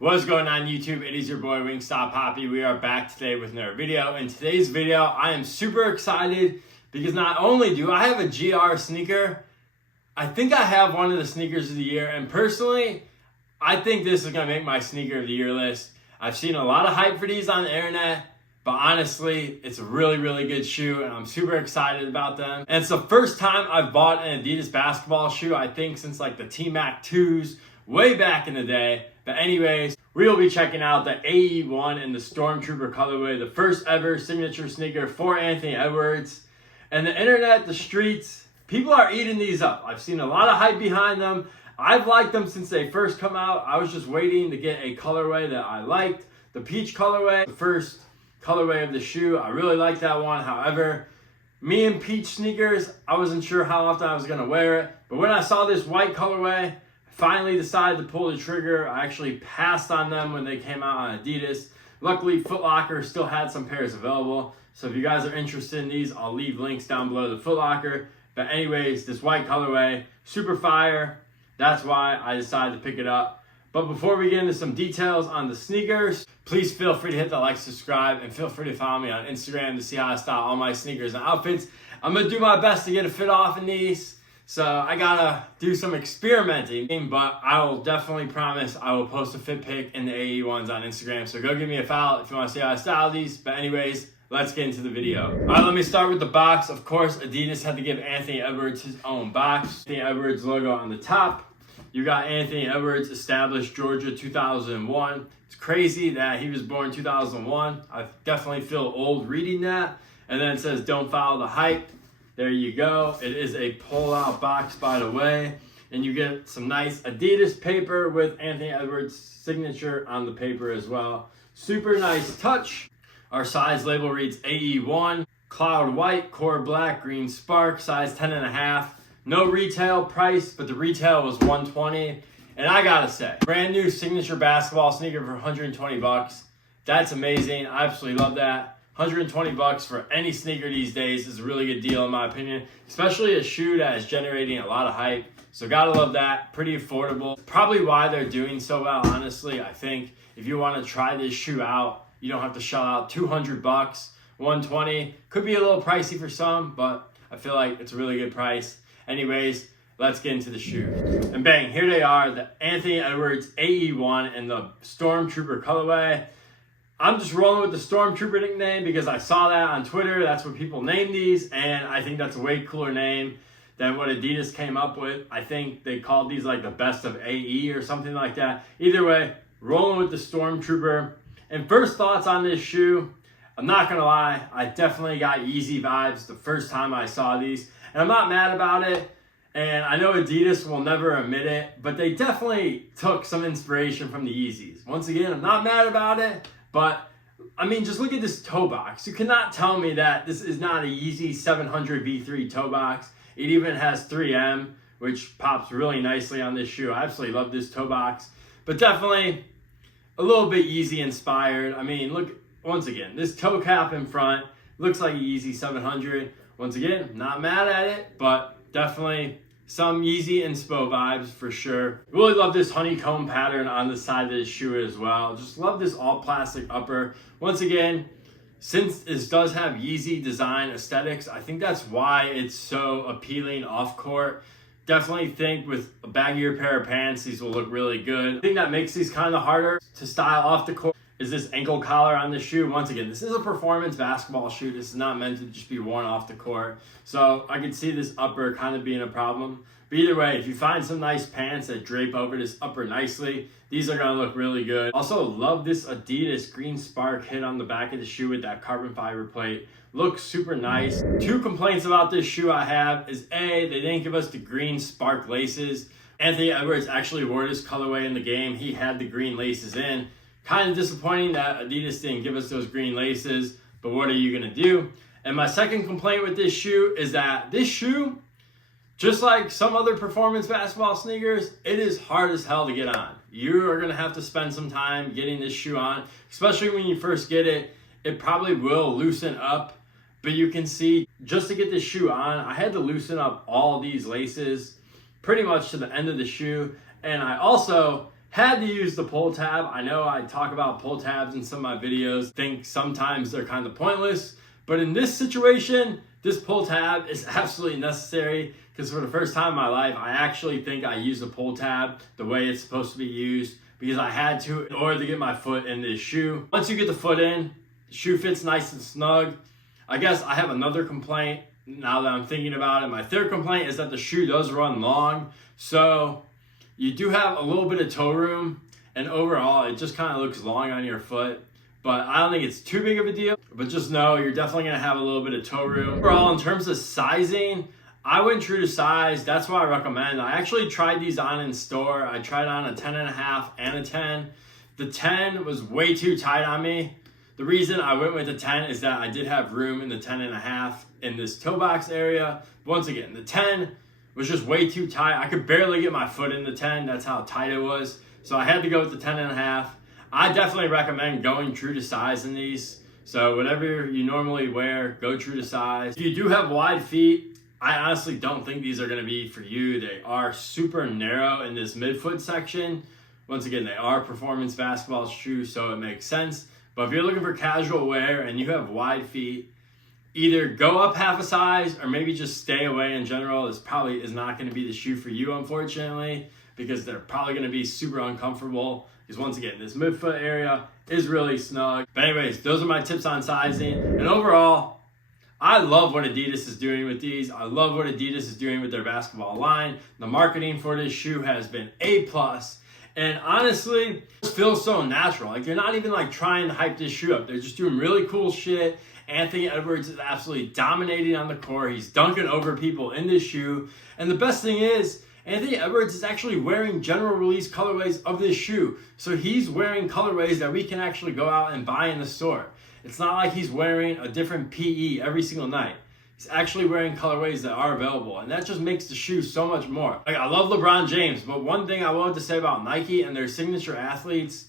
What's going on YouTube? It is your boy Wingstop Poppy. We are back today with another video. In today's video, I am super excited because not only do I have a GR sneaker, I think I have one of the sneakers of the year. And personally, I think this is going to make my sneaker of the year list. I've seen a lot of hype for these on the internet, but honestly, it's a really, really good shoe and I'm super excited about them. And it's the first time I've bought an Adidas basketball shoe, I think since like the T-Mac 2s way back in the day. But anyways, we will be checking out the AE1 in the Stormtrooper colorway, the first ever signature sneaker for Anthony Edwards. And the internet, the streets, people are eating these up. I've seen a lot of hype behind them. I've liked them since they first come out. I was just waiting to get a colorway that I liked. The peach colorway, the first colorway of the shoe. I really like that one. However, me and peach sneakers, I wasn't sure how often I was going to wear it. But when I saw this white colorway, finally decided to pull the trigger. I actually passed on them when they came out on Adidas. Luckily, Foot Locker still had some pairs available. So if you guys are interested in these, I'll leave links down below the Foot Locker. But anyways, this white colorway, super fire. That's why I decided to pick it up. But before we get into some details on the sneakers, please feel free to hit the like, subscribe, and feel free to follow me on Instagram to see how I style all my sneakers and outfits. I'm going to do my best to get a fit off in these. So I gotta do some experimenting, but I will definitely promise I will post a fit pic in the AE1s on Instagram. So go give me a follow if you want to see how I style these. But anyways, let's get into the video. All right, let me start with the box. Of course, Adidas had to give Anthony Edwards his own box. Anthony Edwards logo on the top. You got Anthony Edwards, established Georgia 2001. It's crazy that he was born 2001. I definitely feel old reading that. And then it says, don't follow the hype. There you go. It is a pull-out box, by the way. And you get some nice Adidas paper with Anthony Edwards' signature on the paper as well. Super nice touch. Our size label reads AE1, cloud white, core black, green spark, size 10.5. No retail price, but the retail was $120. And I gotta say, brand new signature basketball sneaker for 120 bucks. That's amazing. I absolutely love that. 120 bucks for any sneaker these days is a really good deal in my opinion, especially a shoe that is generating a lot of hype. So gotta love that. Pretty affordable. Probably why they're doing so well, honestly. I think if you want to try this shoe out, you don't have to shell out 200 bucks. 120 could be a little pricey for some, but I feel like it's a really good price. Anyways, let's get into the shoe. And bang, here they are, the Anthony Edwards AE1 in the Stormtrooper colorway. I'm just rolling with the Stormtrooper nickname because I saw that on Twitter. That's what people name these, and I think that's a way cooler name than what Adidas came up with. I think they called these like the best of AE or something like that. Either way, rolling with the Stormtrooper. And first thoughts on this shoe, I'm not gonna lie, I definitely got Yeezy vibes the first time I saw these, and I'm not mad about it. And I know Adidas will never admit it, but they definitely took some inspiration from the Yeezys. Once again, I'm not mad about it. But, I mean, just look at this toe box. You cannot tell me that this is not a Yeezy 700 V3 toe box. It even has 3M, which pops really nicely on this shoe. I absolutely love this toe box. But definitely a little bit Yeezy inspired. I mean, look, once again, this toe cap in front looks like a Yeezy 700. Once again, not mad at it, but definitely some Yeezy inspo vibes for sure. Really love this honeycomb pattern on the side of this shoe as well. Just love this all plastic upper. Once again, since this does have Yeezy design aesthetics, I think that's why it's so appealing off court. Definitely think with a baggier pair of pants, these will look really good. The thing that makes these kind of harder to style off the court is this ankle collar on the shoe. Once again, this is a performance basketball shoe. This is not meant to just be worn off the court. So I could see this upper kind of being a problem. But either way, if you find some nice pants that drape over this upper nicely, these are gonna look really good. Also love this Adidas green spark hit on the back of the shoe with that carbon fiber plate. Looks super nice. Two complaints about this shoe I have is A, they didn't give us the green spark laces. Anthony Edwards actually wore this colorway in the game. He had the green laces in. Kind of disappointing that Adidas didn't give us those green laces, but what are you gonna do? And my second complaint with this shoe is that this shoe, just like some other performance basketball sneakers, it is hard as hell to get on. You are gonna have to spend some time getting this shoe on, especially when you first get it. It probably will loosen up, but you can see just to get this shoe on, I had to loosen up all these laces pretty much to the end of the shoe. And I also Had to use the pull tab. I know I talk about pull tabs in some of my videos, think sometimes they're kind of pointless, but in this situation, this pull tab is absolutely necessary because for the first time in my life, I actually think I used a pull tab the way it's supposed to be used because I had to in order to get my foot in this shoe. Once you get the foot in, the shoe fits nice and snug. I guess I have another complaint now that I'm thinking about it. My third complaint is that the shoe does run long. So you do have a little bit of toe room and overall it just kind of looks long on your foot. But I don't think it's too big of a deal. But just know you're definitely going to have a little bit of toe room. Overall, in terms of sizing, I went true to size. That's what I recommend. I actually tried these on in store. I tried on a 10.5 and a 10. The 10 was way too tight on me. The reason I went with the 10 is that I did have room in the 10.5 in this toe box area. Once again, the 10 was just way too tight. I could barely get my foot in the 10. That's how tight it was. So I had to go with the 10.5. I definitely recommend going true to size in these. So whatever you normally wear, go true to size. If you do have wide feet, I honestly don't think these are going to be for you. They are super narrow in this midfoot section. Once again, they are performance basketball shoes, so it makes sense. But if you're looking for casual wear and you have wide feet, either go up half a size or maybe just stay away in general. This probably is not going to be the shoe for you, unfortunately, because they're probably going to be super uncomfortable. Because once again, this midfoot area is really snug. But anyways, those are my tips on sizing. And overall, I love what Adidas is doing with these. I love what Adidas is doing with their basketball line. The marketing for this shoe has been A+. And honestly, it feels so natural. Like they're not even like trying to hype this shoe up. They're just doing really cool shit. Anthony Edwards is absolutely dominating on the court. He's dunking over people in this shoe. And the best thing is, Anthony Edwards is actually wearing general release colorways of this shoe. So he's wearing colorways that we can actually go out and buy in the store. It's not like he's wearing a different PE every single night. He's actually wearing colorways that are available. And that just makes the shoe so much more. Like I love LeBron James, but one thing I wanted to say about Nike and their signature athletes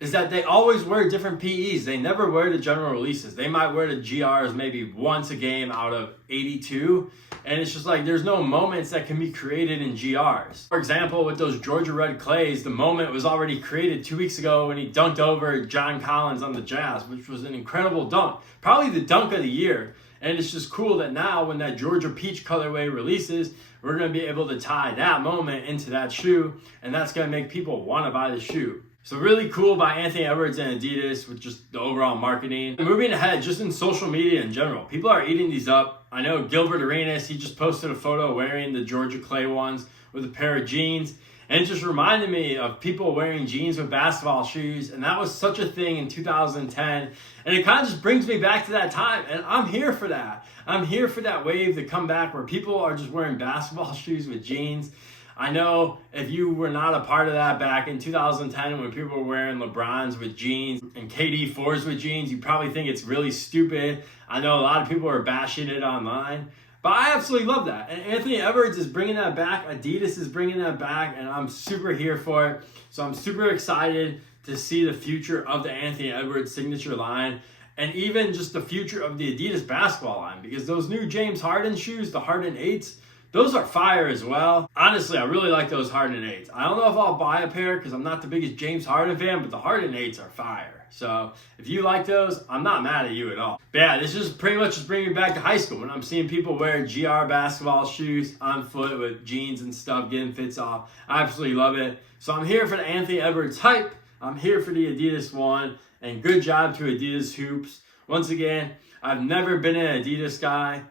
is that they always wear different PEs. They never wear the general releases. They might wear the GRs maybe once a game out of 82. And it's just like there's no moments that can be created in GRs. For example, with those Georgia Red Clays, the moment was already created 2 weeks ago when he dunked over John Collins on the Jazz, which was an incredible dunk. Probably the dunk of the year. And it's just cool that now when that Georgia Peach colorway releases, we're going to be able to tie that moment into that shoe. And that's going to make people want to buy the shoe. So really cool by Anthony Edwards and Adidas with just the overall marketing. Moving ahead, just in social media in general, people are eating these up. I know Gilbert Arenas, he just posted a photo wearing the Georgia Clay ones with a pair of jeans. And it just reminded me of people wearing jeans with basketball shoes. And that was such a thing in 2010. And it kind of just brings me back to that time. And I'm here for that. I'm here for that wave to come back where people are just wearing basketball shoes with jeans. I know if you were not a part of that back in 2010 when people were wearing LeBrons with jeans and KD 4s with jeans, you probably think it's really stupid. I know a lot of people are bashing it online, but I absolutely love that. And Anthony Edwards is bringing that back. Adidas is bringing that back, and I'm super here for it. So I'm super excited to see the future of the Anthony Edwards signature line and even just the future of the Adidas basketball line, because those new James Harden shoes, the Harden 8s, those are fire as well. Honestly, I really like those Harden 8s. I don't know if I'll buy a pair because I'm not the biggest James Harden fan, but the Harden 8s are fire. So if you like those, I'm not mad at you at all. But yeah, this is pretty much just bringing me back to high school when I'm seeing people wear GR basketball shoes on foot with jeans and stuff, getting fits off. I absolutely love it. So I'm here for the Anthony Edwards hype. I'm here for the Adidas one. And good job to Adidas Hoops. Once again, I've never been an Adidas guy,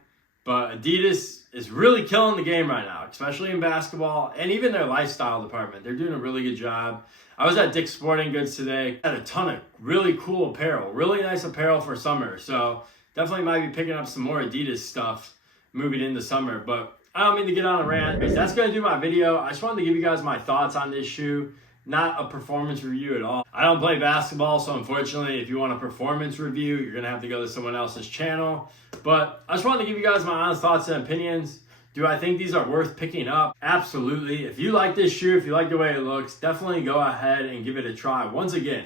but Adidas is really killing the game right now, especially in basketball and even their lifestyle department. They're doing a really good job. I was at Dick's Sporting Goods today. Had a ton of really cool apparel, really nice apparel for summer. So definitely might be picking up some more Adidas stuff moving into summer. But I don't mean to get on a rant. That's going to do my video. I just wanted to give you guys my thoughts on this shoe. Not a performance review at all. I don't play basketball, so unfortunately, if you want a performance review, you're going to have to go to someone else's channel. But I just wanted to give you guys my honest thoughts and opinions. Do I think these are worth picking up? Absolutely. If you like this shoe, if you like the way it looks, definitely go ahead and give it a try. Once again,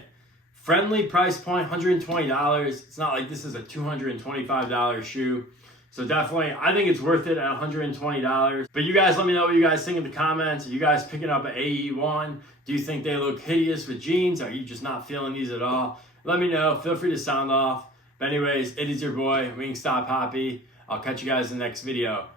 friendly price point, $120. It's not like this is a $225 shoe. So definitely, I think it's worth it at $120. But you guys let me know what you guys think in the comments. Are you guys picking up an AE1? Do you think they look hideous with jeans? Are you just not feeling these at all? Let me know. Feel free to sound off. But anyways, it is your boy, Wingstop Poppy. I'll catch you guys in the next video.